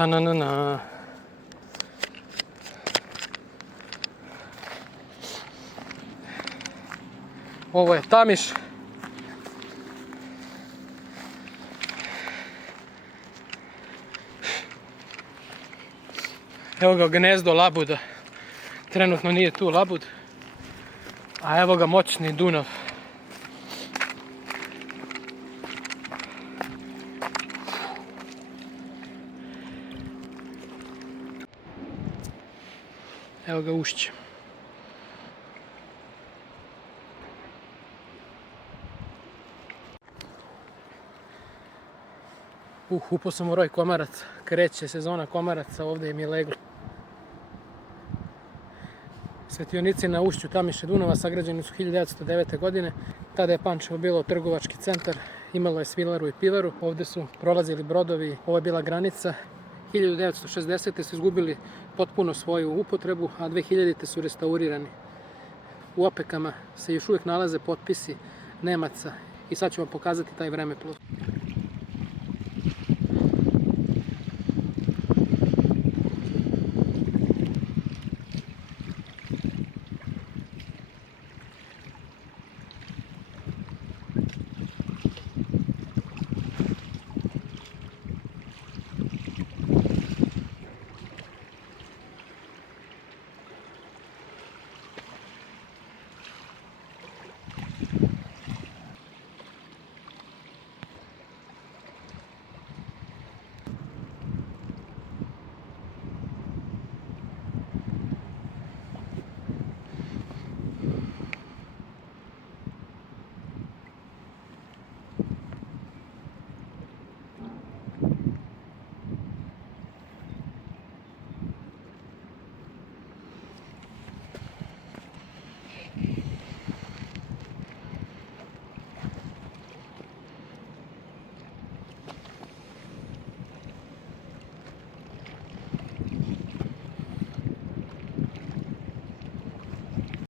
Ta-na-na-na. Ovo je Tamiš. Evo ga gnezdo labuda. Trenutno nije tu labud. A evo ga moćni Dunav. Evo ga ušće. Upao sam u roj komaraca. Kreće sezona komaraca, ovdje im je leglo. Svetionici na ušću Tamiša Dunava sagrađeni su 1909. godine. Tada je Pančevo bilo trgovački centar, imalo je svilaru i pivaru. Ovdje su prolazili brodovi, ovo je bila granica. 1960. su izgubili potpuno svoju upotrebu, a 2000. su restaurirani. U opekama se još uvijek nalaze potpisi Nemaca i sad ću vam pokazati taj vremeplov.